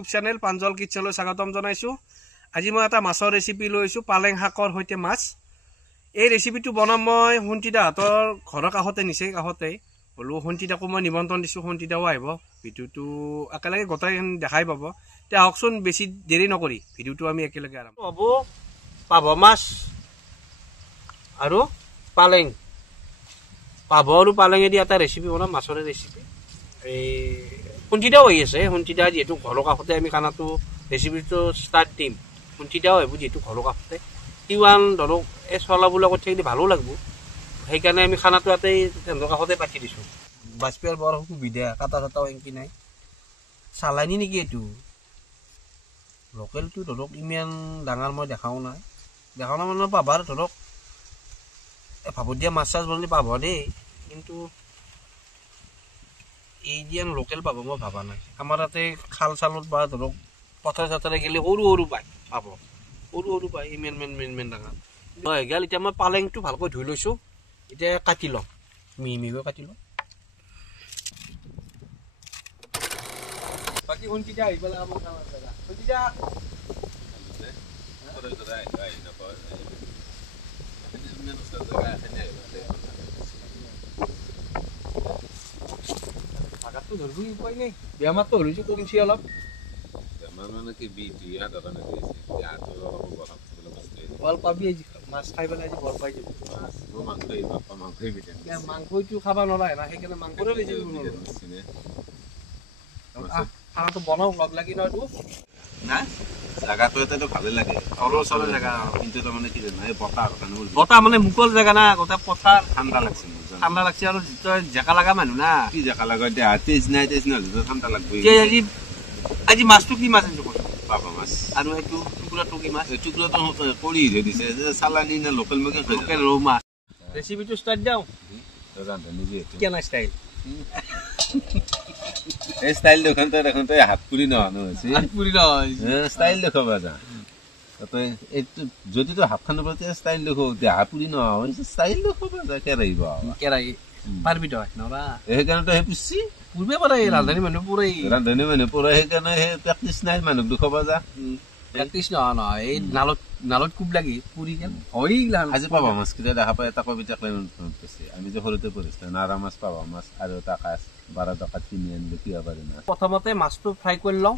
YouTube channel পাঞ্জল কিটচেনলৈ স্বাগতম জনাইছোঁ। আজি মই এটা মাছৰ ৰেচিপি লৈছোঁ, পালেং শাকৰ সৈতে মাছ। এই ৰেচিপিটো বনাম মই সোণটিদাহঁতৰ ঘৰৰ কাষতে নিচেই কাষতে হ'লেও সোণটিদাকো মই নিমন্ত্ৰণ দিছোঁ, সোণটিদাও আহিব। ভিডিঅ'টো একেলগে গোটাই দেখাই পাব। এতিয়া আহকচোন, বেছি দেৰি নকৰি ভিডিঅ'টো আমি একেলগে আৰম্ভ হ'ব। পাভ মাছ আৰু পালেং, পাভ আৰু পালেঙেদি এটা ৰেচিপি বনাম, মাছৰে ৰেচিপি। এই সোণটিদাও হৈ আছে, সোণটিদা যিহেতু ঘৰৰ কাষতে আমি খানাটো ৰেচিপিটো ষ্টাৰ্ট দিম। সোণটিদাও আহিব যিহেতু ঘৰৰ কাষতে, কিমান ধৰক এই চলা বোলা কৰি থাকিলে ভালো লাগিব। সেইকাৰণে আমি খানাটো ইয়াতে তেওঁলোকৰ কাষতে পাতি দিছোঁ। বাজপেয়ীৰ বৰ সুবিধা, কাটা চাটাও এংকি নাই। চালানী নেকি এইটো? লোকেলটো ধৰক ইমান ডাঙৰ মই দেখাও নাই মানে পাভাৰ ধৰক ভাপত দিয়া মাছ চাছ বনালে পাভ দেই, কিন্তু এই যে লোকেল পাব মই ভাবা নাই। আমাৰ তাতে খাল চালত বা ধৰক পথাৰে চথাৰে গেলে সৰু সৰু পায়, পাব সৰু সৰু পায়, ইমান ডাঙৰ হৈ গ'ল। এতিয়া মই পালেংটো ভালকৈ ধুই লৈছোঁ, এতিয়া কাটি ল'ম, মিহি মিহিকৈ কাটি ল'ম। বাকী সোণটিদা আহি পেলাই আমাৰ কামৰ জেগা সোণটিদা ভাগাতটো ধৰিবই উপায় নাই। বেমাৰটো হলিছোঁ কমছি অলপ। মানে কি বল পাবি আজি, মাছ খাই পেলাই আজি বৰ পাই যাব। মাংসটো খাব নোৱাৰা না, সেইকাৰণে মাংসৰে বেছি খানাটো বনাওঁ লগ লাগি ন। এইটো না জাগাটো এটাতো ভালে লাগে, অলপ চলৰ জেগা, কিন্তু তাৰমানে কি জানা এই বতাহ বতাহ মানে মুকল জেগা না, গোটেই পথাৰ ঠাণ্ডা লাগছে। ঠাণ্ডা লাগছে আৰু জেকা লগা মানুহ না, কি জেকা লাগা এতিয়া তেজ নাই ঠাণ্ডা লাগবে। আজি মাছটো কি মাছ আনিছো? পাভ মাছ। আৰু এইটো টুকুৰাটো কি মাছ? টুকুৰাটো কৰি ধৰি দিছে যে চালানী নে লোকেল মুৰ্গী লোকেল ৰৌ মাছ। ৰেচিপিটো ষ্টাৰ্ট দিওঁ। ৰান্ধনি যিহেতু কেনে ষ্টাইল এই ষ্টাইল দেখোন তই হাত পুৰি নহনো ষ্টাইল দেখাবা যা তই এইটো যদি তই হাত খানৰ প্ৰতি ষ্টাইল দেখো হাত পুৰি নহয় ষ্টাইল দেখাবা যা কেৰাহিব কেৰাহী পাৰবি তই নৰা। সেইকাৰণে তই সেই পুচি পুৰবে পাৰে ৰান্ধনী মানুহ পুৰাই সেইকাৰণে সেই প্ৰেক্টিচ নাই মানুহক দেখাবা যা। প্ৰেক্টিচ নহয় এই নালত কোব লাগি পুৰি গেল হৈ গেল। আজি পাভ মাছ কেইটা দেখা পাই এটা কবিতা আমি যে সৰুতে পঢ়িছিলো, নাৰা মাছ পাভ মাছ আৰু এটা কাছ 12 টকাত কিনি আনিলে কি হ'ব পাৰে মাছ। প্ৰথমতে মাছটো ফ্ৰাই কৰি লওঁ,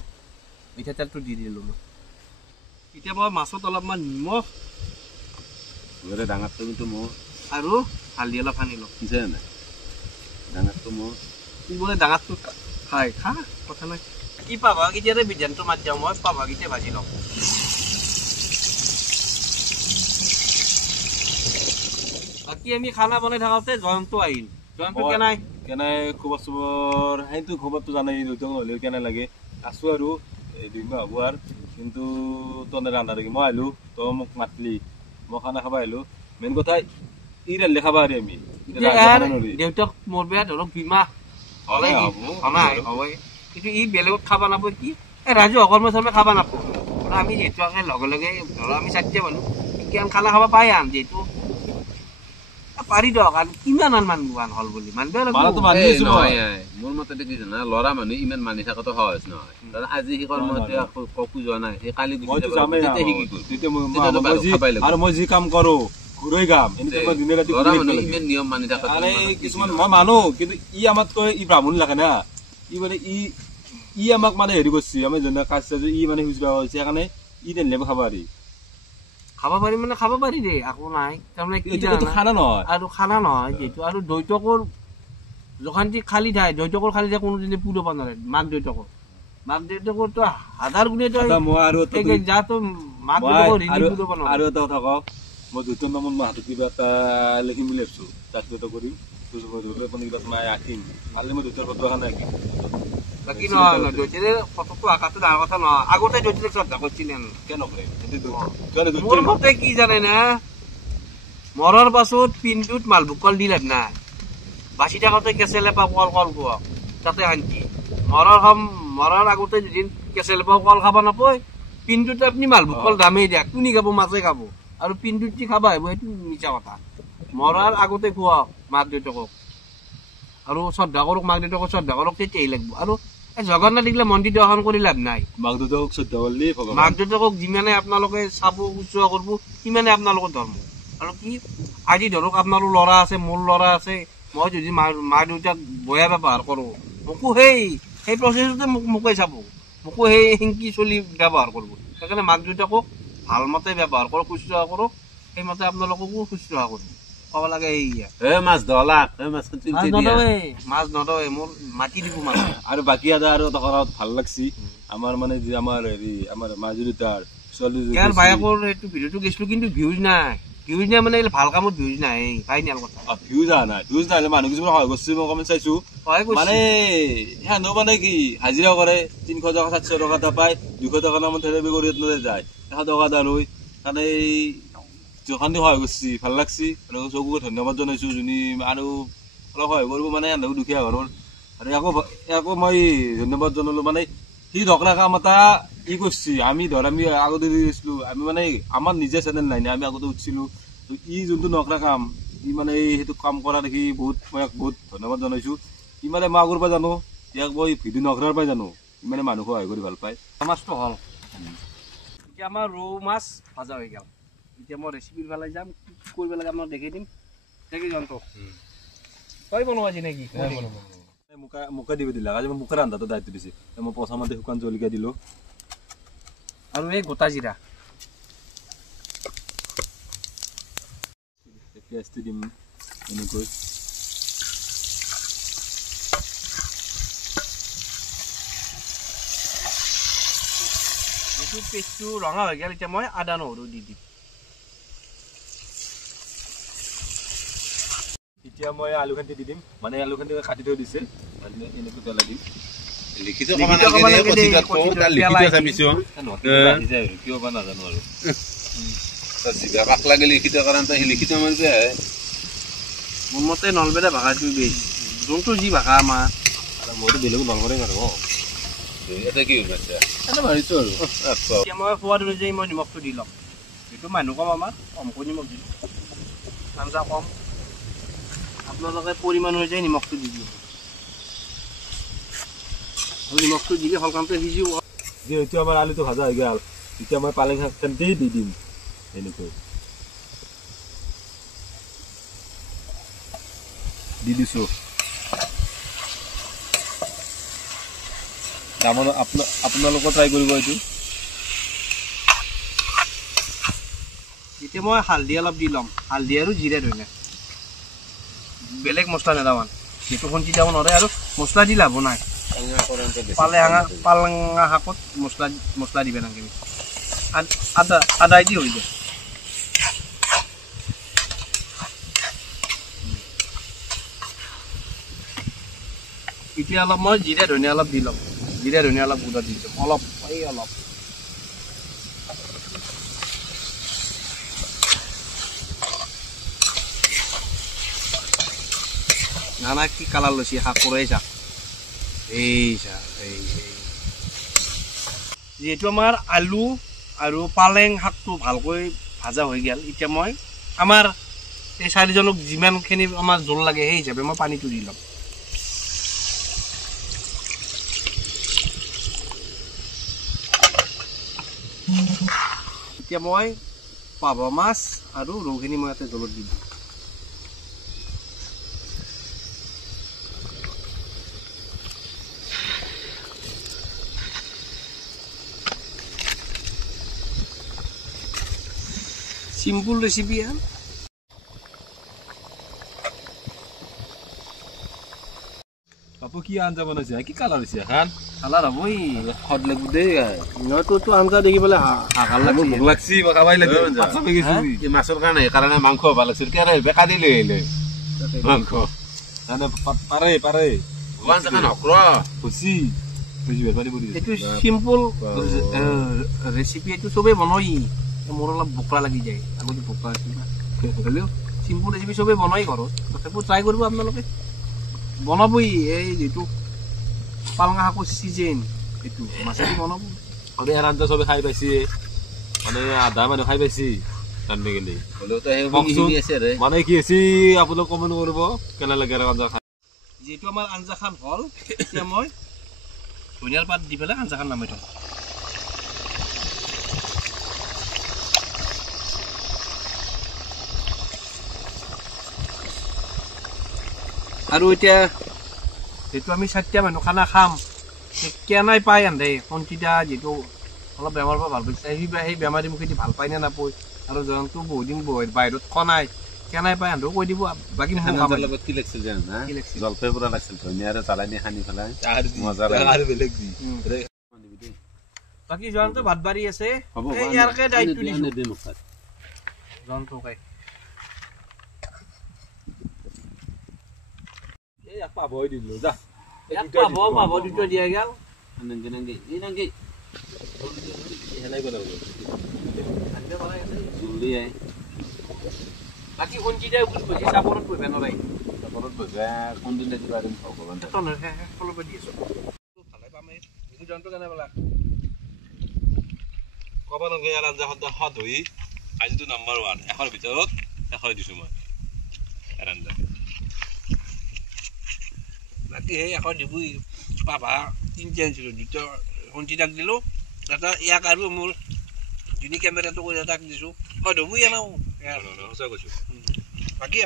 মিঠা তেলটো দি দিলোঁ মই। এতিয়া মই মাছত অলপমান নিমখ ডাঙৰটো কিন্তু মোৰ আৰু হালধি অলপ সানি লওঁ। বুজিছে নাই, ডাঙৰটো মোৰ বোলে ডাঙৰটো খাই খা কথা নাই। কি পাভা কেতিয়াৰে বিধানটো মাতি যাওঁ, মই পাভা কেতিয়া ভাজি লওঁ। বাকী আমি খানা বনাই থাকোঁতে জয়ন্ত আহিল। জয়ন্ত কেনাই খবৰ চবৰ সেইটো খবৰটো জানাই নহ'লেও কেনে লাগে আছোঁ আৰু এই দিন হ'ব আৰু। কিন্তু তনে ৰান্ধা দেখি মই আহিলোঁ, তই মোক মাতলি, মই খানা খাব আহিলোঁ। মেইন কথা ই ৰান্ধি খাবা আৰু আমি দেউতাক মোৰ বেয়া ধৰক বীমা কিন্তু ই বেলেগত খাব নাপায়। কি ৰাজু অকৰ্ম চৰ্মে খাব নাপায়। আমি যিহেতু লগে লগে ধৰক আমি 4টা মানুহ কিমান খানা খাব পাই আন যিহেতু পাৰি দিয়ক। আৰু কিমান মানুহ হ'ল বুলি মোৰ মতে কি জানা, ল'ৰা মানুহ ইমান মানি থকাটো সহজ নহয়। আজি সি কৰ্মতে ককো যোৱা নাই, সেই কালি আৰু মই যি কাম কৰো ইমান নিয়ম মানি থকা কিছুমান মই মানো, কিন্তু ই আমাতকৈ ই ব্ৰাহ্মণ লাগে না। ই মানে ই আমাক মানে হেৰি কৰিছে, আমি যোনে কাজ ই মানে বুজিব হৈছে, সেইকাৰণে ই তেনেহ'লে খাব পাৰি মানে খাব পাৰি দেই, একো নাই। তাৰমানে খানা নহয় আৰু খানা নহয় যিহেতু। আৰু দৈতকৰ যখানটি খালি ঠাই, দৈতকৰ খালি ঠাই কোনোদিনে পুৰব নোৱাৰে। মাক দেউতাকৰতো হাজাৰ গুণে আৰু এটা কথা কওঁ, মই দেউতাৰ নামত মই হাতত কিবা এটা লিখিম বুলি ভাবিছো, তাক দেউতা কৰিম কিবা তোমাৰ আঁকিম কালি মই দেউতাৰ ফটো এখন আঁকিম। বাকী নহয় দৈতাৰে ফটোটো আঁকাটো ডাঙৰ কথা নহয়। আগতে দৈতাৰে শ্ৰদ্ধা কৰিছিলেন মোৰ মতে কি জানে না, মৰাৰ পাছত পিনটোত মালভোগ কল দি লাভ নাই। বাচি থাকোঁতে কেঁচেলেপা কল খোৱা তাতে শান্তি। মৰাৰ আগতে যদি কেঁচেলেপা কল খাব নাপায়, পিনটোত আপুনি মালভোগ কল দামেই দিয়ক, কোনে খাব, মাছে খাব। আৰু পিনটোত যি খাব আহিব সেইটো মিছা কথা। মৰাৰ আগতে খুৱাওক মাক দেউতাকক, আৰু শ্ৰদ্ধা কৰক মাক দেউতাকক, শ্ৰদ্ধা কৰক, তেতিয়াই লাগিব। আৰু জগন্নাথ দেখিলে মন্দিৰ দৰ্শন কৰি লাভ নাই। মাক দেউতাকক শ্ৰদ্ধা কৰিলে ভগৱান। মাক দেউতাকক যিমানে আপোনালোকে চাব শুশ্ৰূষা কৰিব সিমানে আপোনালোকৰ ধৰ্ম। আৰু কি আজি ধৰক আপোনাৰো ল'ৰা আছে, মোৰ ল'ৰা আছে, মই যদি মা দেউতাক বেয়া ব্যৱহাৰ কৰোঁ, মোকো সেই প্ৰচেছতে মোকে চাব, মোকো সেই হিংকি চলি ব্যৱহাৰ কৰিব। সেইকাৰণে মাক দেউতাকক ভাল মতে ব্যৱহাৰ কৰক, শুশ্ৰূষা কৰক, সেইমতে আপোনালোককো শুশ্ৰূষা কৰিব। ক'ব লাগে মাছ ধলা মাছ নদৱে মোৰ মাতি দিব মাছ। আৰু বাকী আৰু এটা কথা ভাল লাগছি, আমাৰ মানে যে আমাৰ আমাৰ মাজুলী তাৰ ছোৱালী বায়েকৰ এইটো ভিডিঅ'টো গৈছিলো, কিন্তু ভিউজ নাই মানে ভাল কামত ভিউজ নাই। ফাইনেল কথা ভিউজ নাহিলে মানুহ কিছুমান সহায় কৰিছে, মই কমেণ্ট চাইছো। মানে সিহঁতে মানে কি হাজিৰা কৰে 300 টকা 700 টকা এটা পায়, 200 টকা নামত থেৰাপি কৰি যায় 100 টকা এটা লৈ তাতে জখান্তি সহায় কৰিছে, ভাল লাগছি। আৰু চকুকে ধন্যবাদ জনাইছো, যোনে আৰু অলপ সহায় কৰিব মানে সিহঁতক দুখীয়া ঘৰৰ। আৰু আকৌ মই ধন্যবাদ জনালো, মানে সি ঢকৰা কাম এটা কৰিছে। আমি আগতে দিছিলো, আমি মানে আমাৰ নিজে চেনেল নাই, আমি আগতে উঠিছিলো। ই যোনটো নকৰা কাম, ই মানে সেইটো কাম কৰা দেখি মই বহুত ধন্যবাদ জনাইছো। ই মানে মই আগৰ পৰা জানো, ইয়াক মই ভিডিঅ' নকৰাৰ পৰাই জানো, ই মানে মানুহ সহায় কৰি ভাল পায়। মাছটো হ'ল এতিয়া আমাৰ ৰৌ মাছ ভাজা হৈ গ'ল। এতিয়া মই ৰেচিপিৰ ফালে যাম, কি কৰিব লাগে আপোনাক দেখাই দিম। দেখি জন্তু তই বনোৱা আজি নেকি? মোকে দিব দিলা, আজি মই মোকে ৰান্ধাটো দায়িত্ব দিছে। মই প্ৰথমতে শুকান জলকীয়া দিলো আৰু এই গোটা জিৰা, পেষ্টটো দিম এনেকৈ। যিটো পেষ্টটো ৰঙা হৈ গ'ল, এতিয়া মই আদা নহৰু দি দিম। এতিয়া মই আলুখিনি দি দিম, মানে আলুখিনি কাটি থৈ দিছে, মানে এনেকৈ পেলাই দিম। লিখিত কিয় বা নাজানো আৰু পাক লাগে লিখিত কাৰণ লিখিত মানে মোৰ মতে নলবেদা ভাষাটো বেছ, যোনটো যি ভাষা আমাৰ মইতো বেলেগো নলবাৰী আৰু এটা কি হৈছে ভাবিছো আৰু। এতিয়া মই সোৱাদ অনুযায়ী মই নিমখটো দি ল'ম। যিটো মানুহ কম আমাৰ কমকৈ নিমখ দিলোঁ, আঞ্জা কম, আপোনালোকে পৰিমাণ অনুযায়ী নিমখটো দি দিব। নিমখটো দিলে সলকামটো সিজিব। যিহেতু আমাৰ আলুটো ভাজা হৈ গ'ল, এতিয়া মই পালেং শাকখিনি দি দিম এনেকৈ দি দিছো। আপোনালোকে ট্ৰাই কৰিব এইটো। এতিয়া মই হালধি অলপ দি ল'ম, হালধি আৰু জিৰা ধনিয়া, বেলেগ মছলা নেদামান, সেইটো খন্তি যাব নোৱাৰে আৰু মছলা দি লাভ নাই। পালেঙা শাকত মছলা দিবে নালাগে, আদাই দি হৈ যায়। এতিয়া অলপ মই জিৰা ধনিয়া অলপ দি ল'ম, জিৰা ধনিয়া অলপ গুড়া দি দিম, অলপ অলপ নানা কি কালাৰ লৈছে শাক কৰাই চাক। যিহেতু আমাৰ আলু আৰু পালেং শাকটো ভালকৈ ভাজা হৈ গ'ল, এতিয়া মই আমাৰ এই 4জনক যিমানখিনি আমাৰ জোল লাগে সেই হিচাপে মই পানীটো দি ল'ম। এতিয়া মই পাভ মাছ আৰু ৰৌখিনি মই ইয়াতে জলত দি দিম। চিম্পুল ৰেচিপি আৰু বাপু কি আঞ্জা বনাইছে, কি কালাৰ হৈছে এখন কালাৰ হ'বই, সদ লাগিব দেই। মইতো আঞ্জা দেখি পেলাই হাহাকাৰ লাগছে, ভোক লাগছি, মই খাবাই লাগে মাছৰ কাৰণে মাংস ভাল লাগিছিল, বেকা দিলে মাংস পাৰে এইটো চিম্পুল ৰেচিপি, এইটো চবেই বনাই। মোৰ অলপ বোকা লাগি যায়, আগতে বোকা আছিল হ'লেও চিম্পুল ৰেচিপি চবেই বনাই ঘৰত, তথাপিও ট্ৰাই কৰিব আপোনালোকে, বনাবই। এই যিটো পালঙা শাকৰ চিজেন, এইটো মাছেদি বনাব। মানে ইয়াৰ আঞ্জা চবে খাই পাইছে, মানে আধা মানুহ খাই পাইছে ৰান্ধি গেলি। মানে কি হৈছে আপোনালোক কমেণ্ট কৰিব কেনে লাগে আঞ্জা খাই। যিহেতু আমাৰ আঞ্জাখন হ'ল, এতিয়া মই ধনিয়াৰ পাত দি পেলাই আঞ্জাখন নামাই থওঁ আৰু এতিয়া যেটো আমি 4টা মানুহ খানা খাম কেনাই পাই আন্ধে কোনকিটা যেটো অলপ বেমাৰ পৰা ভাল পাইছে সেই বেমাৰী মুখেদি ভাল পাই নে নাপায় আৰু জয়ন্ত বহুত দিন বাহিৰত খনাই কেনাই পাই আন্ধেও কৈ দিব বাকী লগত কি লাগিছিল জানো না জলপাই পুৰা লাগিছিল ধনিয়াৰে চালানি সানি পেলাই মজা আৰু বেলেগ দি বাকী জয়ন্ত ভাত বাঢ়ি আছে এই ইয়াৰকে দায়িত্ব দিছো জয়ন্ত কাই এই আপা বই দিলো যা পাব দুটো দিয়া গেল নাংগে হেলাই গলা জলদি আই বাকী কোনকিটা উকুল বজি চাপৰত বইবা নৰাই চাপৰত বজা কোন দিন দিবা দিন ভগৱান তনৰ ফলো কৰি দিছো ভালে পামে এই জয়ন্ত কেনে বলা কবা নগে ইয়াৰ আঞ্জা হদ হৈ আজিতো নাম্বাৰ 1 এখৰ ভিতৰত এখৰ দিছো মই আঞ্জা বাকী সেই এখন দিবই পাবা 3টা আনিছিলো দুটা কোনটিটাক দিলো এটা ইয়াক আৰু মোৰ যিনি কেমেৰাটো কৰি তাক দিছো মই ধবুই আনাও সঁচা কৈছো বাকী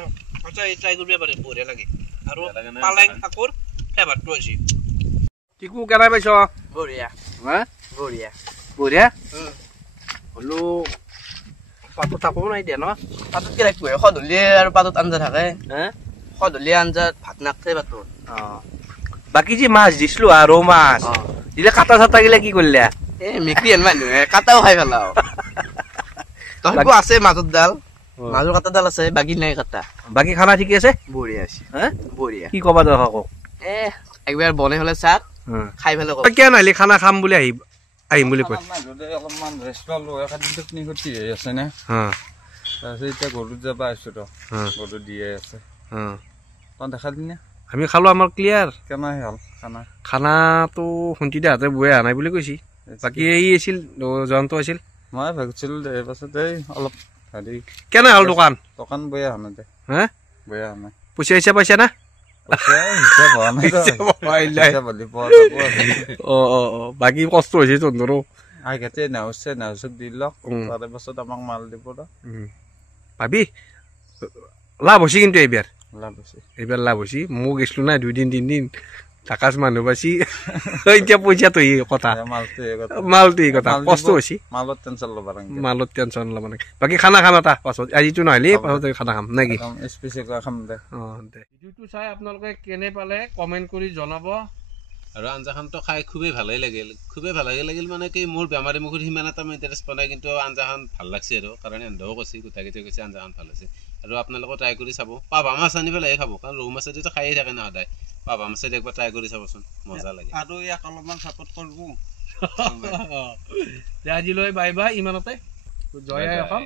সঁচাই ট্ৰাই কৰিব পাৰে বঢ়িয়া লাগে আৰু পালেং শাকৰ ফ্লেভাৰটো আছে টিকু কেনে পাইছ বঢ়িয়া হা বঢ়িয়া বঢ়িয়া হলো পাতত থাকো নাই দিয়া ন পাতত কি ৰাখিব সদলি আৰু পাতত আঞ্জা থাকে হা সদলি আঞ্জাত ভাত নাখায় পাতত বাকি যে মাছ দিছিলো আৰু মাছ দিলে কাটা চাটা গিলা কি কৰিলা এ মিকি এন মানুহে কাটাও খাই পেলাও তহকো আছে মাজত ডাল মাজৰ কাটা ডাল আছে বাকি নাই কাটা বাকি খানা ঠিকে আছে বঢ়িয়া আছে হা বঢ়িয়া কি কবা দৰকাৰ কক এ একবাৰ বনাই হলে চাক খাই পেলাই ক কিয় নাহিলি খানা খাম বুলি আহিম বুলি কয় অলপমান ৰেষ্ট পালো এখাদিন টোপনি খতি হৈ আছে নে তাৰপিছত এতিয়া গৰুত যাবা আছো তো গৰু দিয়ে আছে তই দেখা দিনে আমি খালো আমাৰ ক্লিয়াৰ কেনে হ'ল খানা খানাটো শুনটিতে হাতে বৈ অহা নাই বুলি কৈছি বাকী এই আছিল জয়ন্ত আছিল মই ভাবিছিলো দে পাছত এই অলপ হেৰি কেনে হ'ল দোকান দোকান বৈ অহা নাই দে হা বৈ অহা নাই পইচা হিচাপ পাইছা না বাকী কষ্ট হৈছে তন্দৰো আগতে নাওচক দি লওক তাৰে পাছত আমাক মাল দিব ভাবি লাভ হৈছে কিন্তু এইবাৰ লাভ হৈছে এইবাৰ লাভ হৈছে মোক গেছিলো নাই 2 দিন 3 দিন টাকাজ মানুহ পাইছি এতিয়া পইচাটো কথা মালটো কথা কষ্ট হৈছে মালত টেনচন ল'ব লাগে মালত টেনচন ল'ব লাগে বাকী খানা খাম এটা পাছত আজিতো নাহিলে পাছত খানা খাম নেকি স্পেচিয়েল খাম দে ভিডিঅ'টো চাই আপোনালোকে কেনে পালে কমেণ্ট কৰি জনাব আৰু আঞ্জাখনটো খাই খুবেই ভালেই লাগিল মানে কি মোৰ বেমাৰী মুখত সিমান এটা মই ইণ্টাৰেষ্ট পোৱা নাই কিন্তু আঞ্জাখন ভাল লাগছে আৰু কাৰণ এন্ধাও কৈছে গোটাকেইটা কৈছে আঞ্জাখন ভাল হৈছে আৰু আপোনালোকে ট্ৰাই কৰি চাব পাভা মাছ আনি পেলাই খাব কাৰণ ৰৌ মাছেদিতো খায়েই থাকে না সদায় পাভা মাছেদি একবাৰ ট্ৰাই কৰি চাবচোন মজা লাগে আৰু ইয়াক অলপমান ছাপোৰ্ট কৰিব আজিলৈ বাই বাই ইমানতে জয় আই অসম